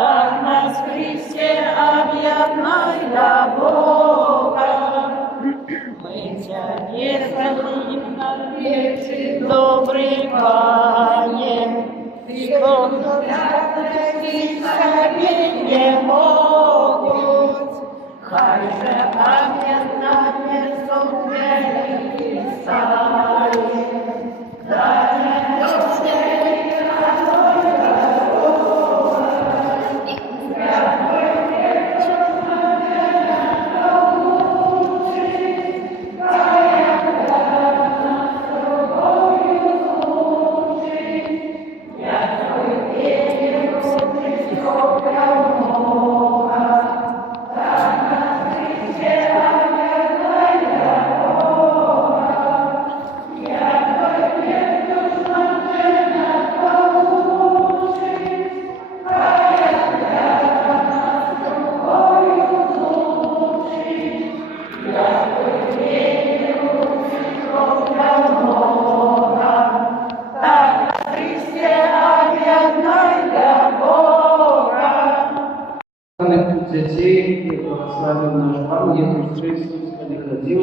Так нас, Христе, объединяй для Бога. Мы Тебе садим на вече добрый Пане, Ты святости сами не могут, хай же памятнее сумели стали. Детей благословил наш Пан Иисус Христос, приходил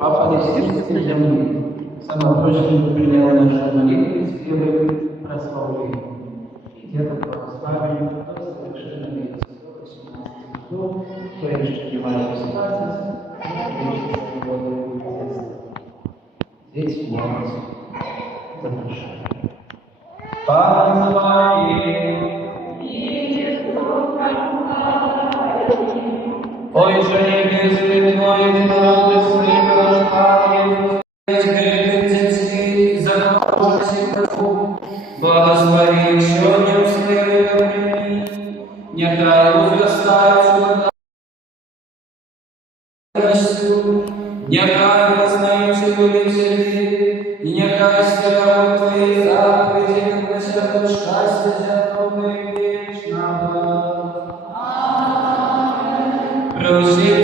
по палестинской земле. Самопрочно принял наши молитвы, спевы, прославления. И где-то благословение, кто совершенно верит в 18 году, кто еще не важно ситуация, еще свободу здесь молодцы за душу. Пан с вами. Ой, же небесный Твой, благослови наш Пан Иисус, детей, за Божию благослови еще не услышали, нехай возрастают нехай познают любители, и нехай святого Твои заповеди носят счастье земного и вечного. Просим